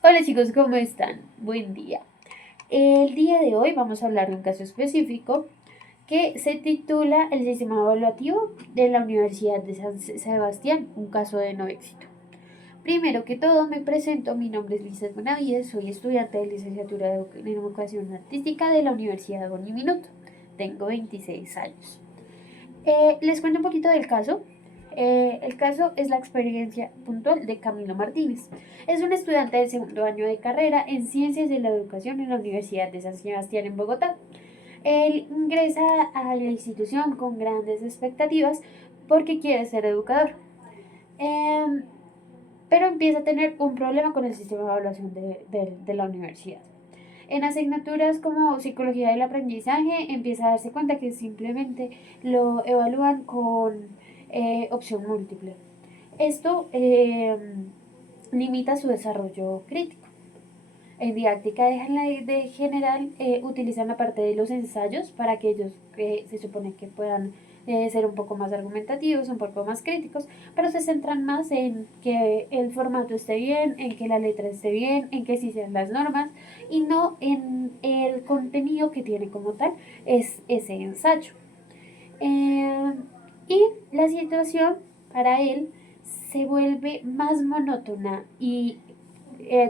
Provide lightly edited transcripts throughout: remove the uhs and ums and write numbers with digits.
Hola chicos, ¿cómo están? Buen día. El día de hoy vamos a hablar de un caso específico que se titula El sistema evaluativo de la Universidad de San Sebastián, un caso de no éxito. Primero que todo me presento, mi nombre es Lizeth Benavides, soy estudiante de licenciatura en Educación Artística de la Universidad de Boni Minuto. Tengo 26 años. Les cuento un poquito del caso. El caso es la experiencia puntual de Camilo Martínez. Es un estudiante del segundo año de carrera en Ciencias de la Educación en la Universidad de San Sebastián en Bogotá. Él ingresa a la institución con grandes expectativas porque quiere ser educador. Eh, pero empieza a tener un problema con el sistema de evaluación de la universidad. En asignaturas como psicología del aprendizaje empieza a darse cuenta que simplemente lo evalúan con opción múltiple. Esto limita su desarrollo crítico. En didáctica de general utilizan la parte de los ensayos para que ellos se supone que puedan ser un poco más argumentativos, un poco más críticos, pero se centran más en que el formato esté bien, en que la letra esté bien, en que sí sean las normas y no en el contenido que tiene como tal es ese ensayo. Eh, y la situación para él se vuelve más monótona y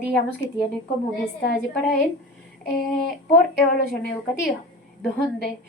digamos que tiene como un estalle para él por evaluación educativa, donde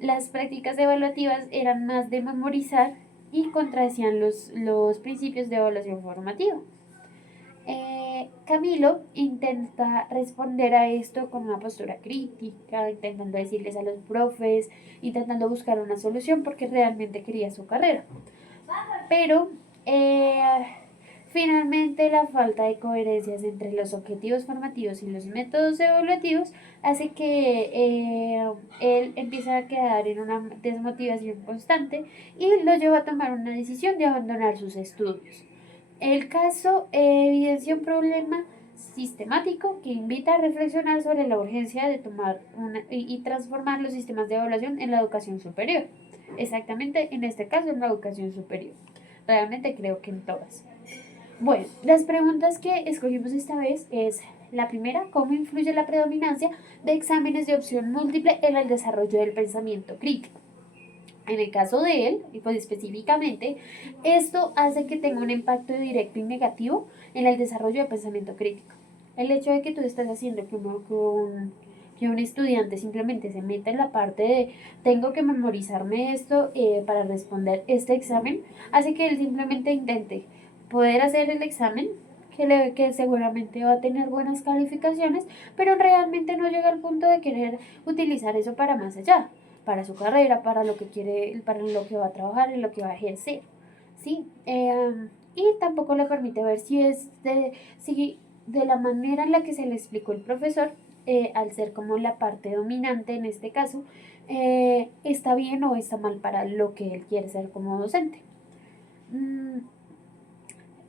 las prácticas evaluativas eran más de memorizar y contradecían los principios de evaluación formativa. Camilo intenta responder a esto con una postura crítica, intentando decirles a los profes, intentando buscar una solución porque realmente quería su carrera. Pero eh, finalmente la falta de coherencias entre los objetivos formativos y los métodos evaluativos hace que él empiece a quedar en una desmotivación constante y lo lleva a tomar una decisión de abandonar sus estudios. El caso evidencia un problema sistemático que invita a reflexionar sobre la urgencia de tomar y transformar los sistemas de evaluación en la educación superior. Exactamente, en este caso en la educación superior. Realmente creo que en todas. Bueno, las preguntas que escogimos esta vez es la primera, ¿cómo influye la predominancia de exámenes de opción múltiple en el desarrollo del pensamiento crítico? En el caso de él, y pues específicamente, esto hace que tenga un impacto directo y negativo en el desarrollo del pensamiento crítico. El hecho de que tú estás haciendo que un estudiante simplemente se meta en la parte de tengo que memorizarme esto para responder este examen, hace que él simplemente intente poder hacer el examen, que seguramente va a tener buenas calificaciones, pero realmente no llega al punto de querer utilizar eso para más allá, para su carrera, para lo que quiere, para lo que va a trabajar, en lo que va a ejercer, ¿sí? Y tampoco le permite ver si de la manera en la que se le explicó el profesor, al ser como la parte dominante en este caso, está bien o está mal para lo que él quiere ser como docente. Mm,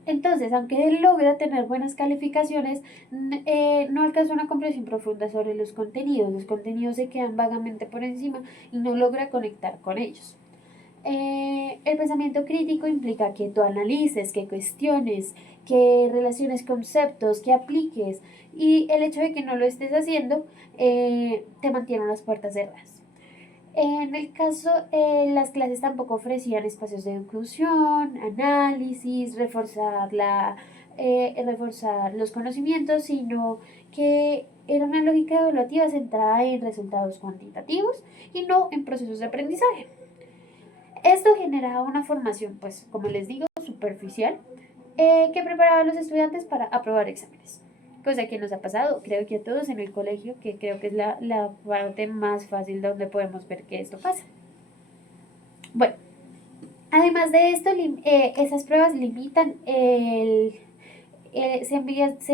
entonces, aunque él logra tener buenas calificaciones, no alcanza una comprensión profunda sobre los contenidos. Los contenidos se quedan vagamente por encima y no logra conectar con ellos. El pensamiento crítico implica que tú analices, que cuestiones, que relaciones conceptos, que apliques, y el hecho de que no lo estés haciendo te mantiene las puertas cerradas. En el caso, las clases tampoco ofrecían espacios de inclusión, análisis, reforzar los conocimientos, sino que era una lógica evaluativa centrada en resultados cuantitativos y no en procesos de aprendizaje. Esto generaba una formación, pues, como les digo, superficial, que preparaba a los estudiantes para aprobar exámenes. Cosa que nos ha pasado, creo que a todos en el colegio, que creo que es la parte más fácil donde podemos ver que esto pasa. Bueno, además de esto, esas pruebas limitan se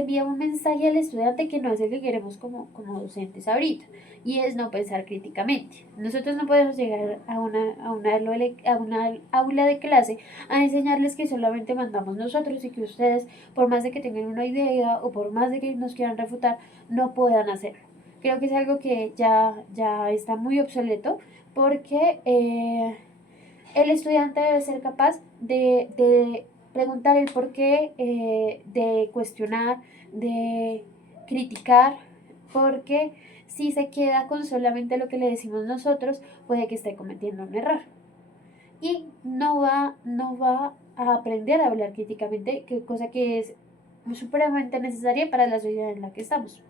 envía un mensaje al estudiante que no es el que queremos como docentes ahorita, y es no pensar críticamente. Nosotros no podemos llegar a una aula de clase a enseñarles que solamente mandamos nosotros y que ustedes, por más de que tengan una idea o por más de que nos quieran refutar, no puedan hacerlo. Creo que es algo que ya está muy obsoleto porque el estudiante debe ser capaz de preguntar el porqué, de cuestionar, de criticar, porque si se queda con solamente lo que le decimos nosotros, puede que esté cometiendo un error. Y no va a aprender a hablar críticamente, cosa que es supremamente necesaria para la sociedad en la que estamos.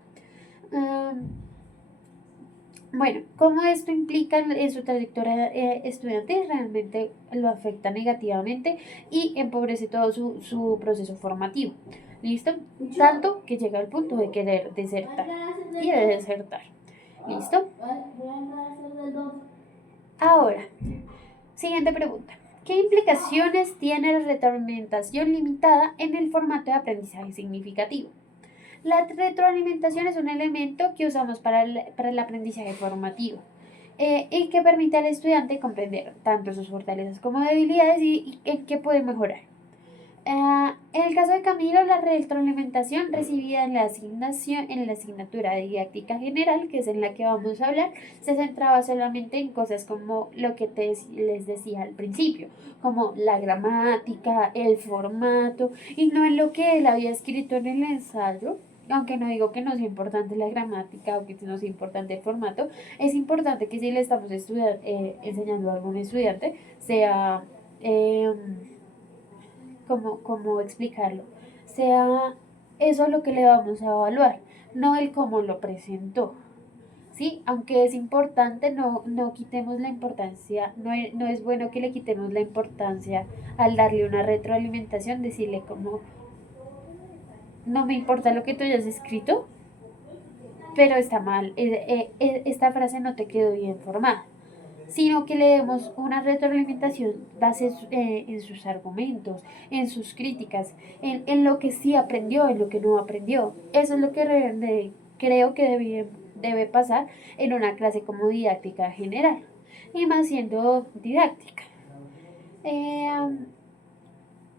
Bueno, cómo esto implica en su trayectoria estudiantil, realmente lo afecta negativamente y empobrece todo su proceso formativo. ¿Listo? Tanto que llega al punto de querer desertar y de desertar. ¿Listo? Ahora, siguiente pregunta. ¿Qué implicaciones tiene la retroalimentación limitada en el formato de aprendizaje significativo? La retroalimentación es un elemento que usamos para el aprendizaje formativo y que permite al estudiante comprender tanto sus fortalezas como debilidades y en qué puede mejorar. En el caso de Camilo, la retroalimentación recibida en la asignatura de didáctica general, que es en la que vamos a hablar, se centraba solamente en cosas como lo que les decía al principio, como la gramática, el formato, y no en lo que él había escrito en el ensayo. Aunque no digo que no sea importante la gramática o que no sea importante el formato, es importante que si le estamos enseñando a algún estudiante, sea... Eh, cómo explicarlo, sea eso lo que le vamos a evaluar, no el cómo lo presentó. ¿Sí? Aunque es importante, no quitemos la importancia, no es bueno que le quitemos la importancia al darle una retroalimentación, decirle como, no me importa lo que tú hayas escrito, pero está mal, esta frase no te quedó bien formada, sino que le demos una retroalimentación base en sus argumentos, en sus críticas, en lo que sí aprendió, en lo que no aprendió. Eso es lo que creo que debe pasar en una clase como didáctica general, y más siendo didáctica. Eh,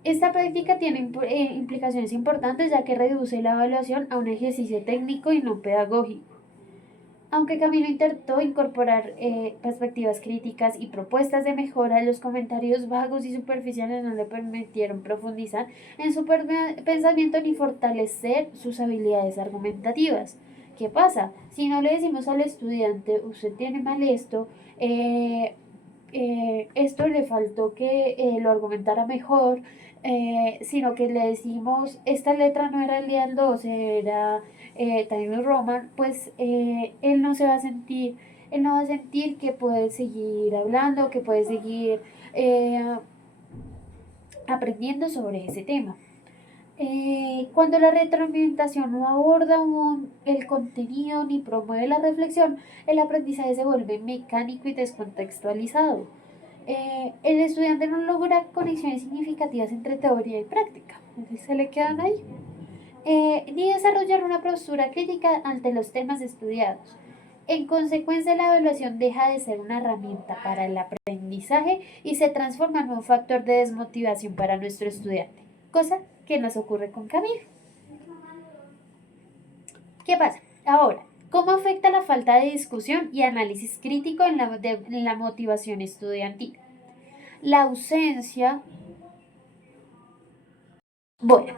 esta práctica tiene implicaciones importantes ya que reduce la evaluación a un ejercicio técnico y no pedagógico. Aunque Camilo intentó incorporar perspectivas críticas y propuestas de mejora, los comentarios vagos y superficiales no le permitieron profundizar en su pensamiento ni fortalecer sus habilidades argumentativas. ¿Qué pasa? Si no le decimos al estudiante, usted tiene mal esto le faltó que lo argumentara mejor, sino que le decimos, esta letra no era el día 12, era Times Roman, pues él no va a sentir que puede seguir hablando, que puede seguir eh, aprendiendo sobre ese tema. Cuando la retroalimentación no aborda el contenido ni promueve la reflexión, el aprendizaje se vuelve mecánico y descontextualizado. El estudiante no logra conexiones significativas entre teoría y práctica, se le quedan ahí. Ni desarrollar una postura crítica ante los temas estudiados. En consecuencia, la evaluación deja de ser una herramienta para el aprendizaje y se transforma en un factor de desmotivación para nuestro estudiante, cosa que nos ocurre con Camilo. ¿Qué pasa? Ahora, ¿cómo afecta la falta de discusión y análisis crítico en la motivación estudiantil? La ausencia... Bueno,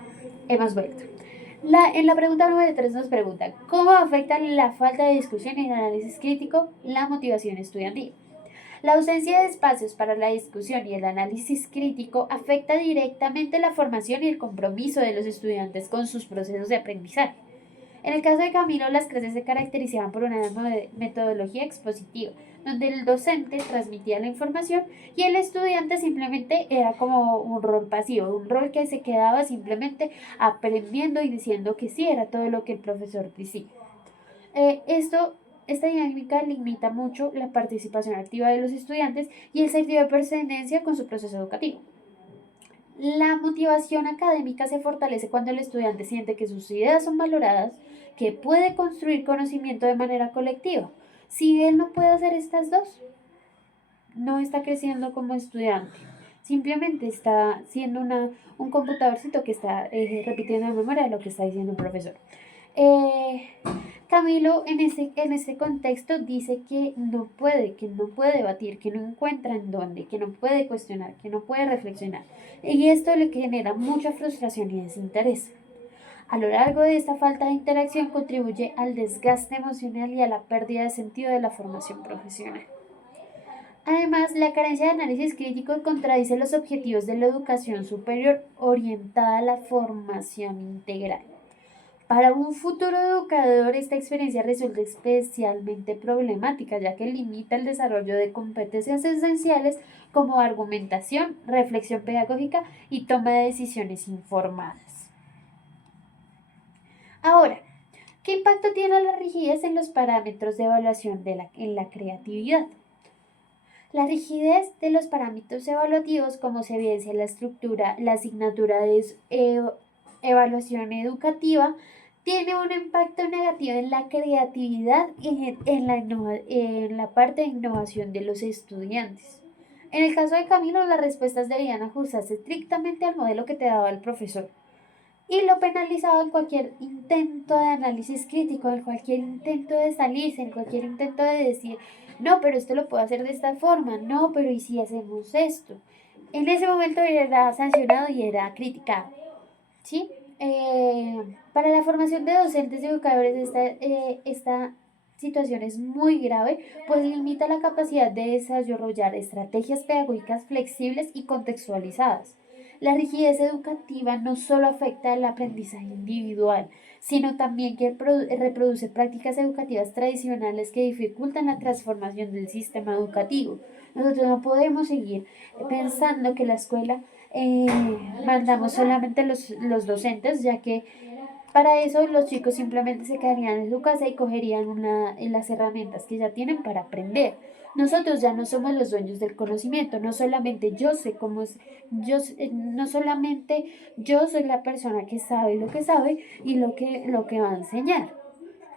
hemos vuelto. En la pregunta número 3 nos preguntan, ¿cómo afecta la falta de discusión y análisis crítico la motivación estudiantil? La ausencia de espacios para la discusión y el análisis crítico afecta directamente la formación y el compromiso de los estudiantes con sus procesos de aprendizaje. En el caso de Camilo, las clases se caracterizaban por una metodología expositiva, donde el docente transmitía la información y el estudiante simplemente era como un rol pasivo, un rol que se quedaba simplemente aprendiendo y diciendo que sí era todo lo que el profesor decía. Esta dinámica limita mucho la participación activa de los estudiantes y el sentido de pertenencia con su proceso educativo. La motivación académica se fortalece cuando el estudiante siente que sus ideas son valoradas, que puede construir conocimiento de manera colectiva. Si él no puede hacer estas dos, no está creciendo como estudiante. Simplemente está siendo un computadorcito que está repitiendo de memoria lo que está diciendo el profesor. Eh, Camilo en ese contexto dice que no puede debatir, que no encuentra en dónde, que no puede cuestionar, que no puede reflexionar. Y esto le genera mucha frustración y desinterés. A lo largo de esta falta de interacción contribuye al desgaste emocional y a la pérdida de sentido de la formación profesional. Además, la carencia de análisis crítico contradice los objetivos de la educación superior orientada a la formación integral. Para un futuro educador, esta experiencia resulta especialmente problemática, ya que limita el desarrollo de competencias esenciales como argumentación, reflexión pedagógica y toma de decisiones informadas. Ahora, ¿qué impacto tiene la rigidez en los parámetros de evaluación en la creatividad? La rigidez de los parámetros evaluativos, como se evidencia en la asignatura de evaluación educativa, tiene un impacto negativo en la creatividad y en la parte de innovación de los estudiantes. En el caso de Camilo, las respuestas debían ajustarse estrictamente al modelo que te daba el profesor y lo penalizaba en cualquier intento de análisis crítico, en cualquier intento de salirse, en cualquier intento de decir, no, pero esto lo puedo hacer de esta forma, no, pero ¿y si hacemos esto? En ese momento era sancionado y era criticado, ¿sí? Para la formación de docentes y educadores esta situación es muy grave, pues limita la capacidad de desarrollar estrategias pedagógicas flexibles y contextualizadas. La rigidez educativa no solo afecta el aprendizaje individual, sino también que reproduce prácticas educativas tradicionales que dificultan la transformación del sistema educativo. Nosotros no podemos seguir pensando que la escuela eh, mandamos solamente los docentes, ya que para eso los chicos simplemente se quedarían en su casa y cogerían las herramientas que ya tienen para aprender. Nosotros ya no somos los dueños del conocimiento, no solamente yo sé cómo es, no solamente yo soy la persona que sabe lo que sabe y lo que va a enseñar.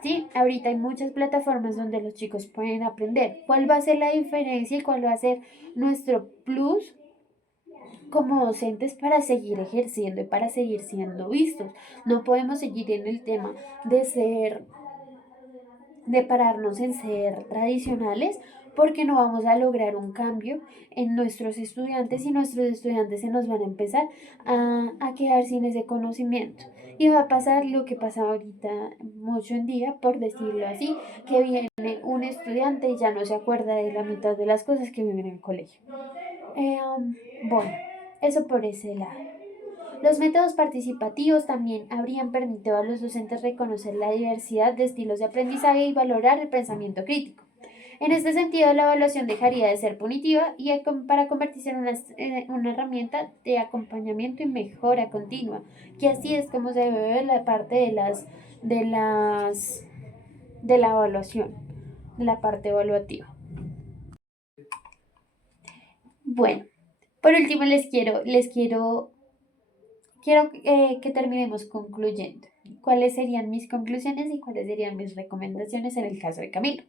Sí, ahorita hay muchas plataformas donde los chicos pueden aprender. ¿Cuál va a ser la diferencia y cuál va a ser nuestro plus como docentes para seguir ejerciendo y para seguir siendo vistos? No podemos seguir en el tema de pararnos en ser tradicionales, porque no vamos a lograr un cambio en nuestros estudiantes y nuestros estudiantes se nos van a empezar a quedar sin ese conocimiento. Y va a pasar lo que pasa ahorita mucho en día, por decirlo así, que viene un estudiante y ya no se acuerda de la mitad de las cosas que vive en el colegio. Eh, bueno, eso por ese lado. Los métodos participativos también habrían permitido a los docentes reconocer la diversidad de estilos de aprendizaje y valorar el pensamiento crítico. En este sentido, la evaluación dejaría de ser punitiva y para convertirse en una herramienta de acompañamiento y mejora continua, que así es como se debe ver la parte de las, de la evaluación, de la parte evaluativa. Bueno, por último quiero que terminemos concluyendo. ¿Cuáles serían mis conclusiones y cuáles serían mis recomendaciones en el caso de Camilo?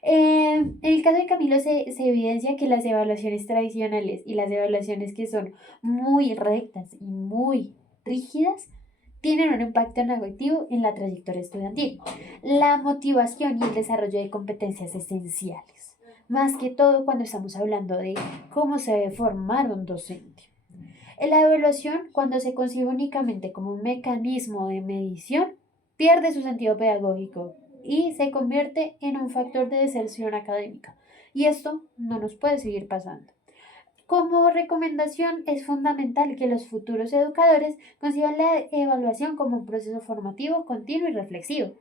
En el caso de Camilo se evidencia que las evaluaciones tradicionales y las evaluaciones que son muy rectas y muy rígidas tienen un impacto negativo en la trayectoria estudiantil, la motivación y el desarrollo de competencias esenciales, más que todo cuando estamos hablando de cómo se debe formar un docente. En la evaluación, cuando se concibe únicamente como un mecanismo de medición, pierde su sentido pedagógico y se convierte en un factor de deserción académica. Y esto no nos puede seguir pasando. Como recomendación, es fundamental que los futuros educadores conciban la evaluación como un proceso formativo, continuo y reflexivo.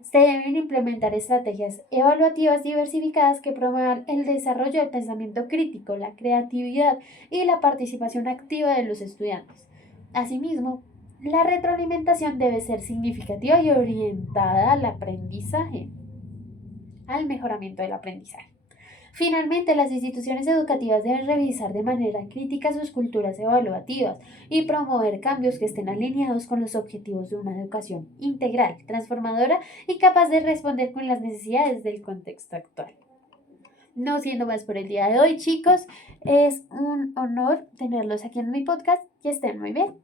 Se deben implementar estrategias evaluativas diversificadas que promuevan el desarrollo del pensamiento crítico, la creatividad y la participación activa de los estudiantes. Asimismo, la retroalimentación debe ser significativa y orientada al aprendizaje, al mejoramiento del aprendizaje. Finalmente, las instituciones educativas deben revisar de manera crítica sus culturas evaluativas y promover cambios que estén alineados con los objetivos de una educación integral, transformadora y capaz de responder con las necesidades del contexto actual. No siendo más por el día de hoy, chicos, es un honor tenerlos aquí en mi podcast y estén muy bien.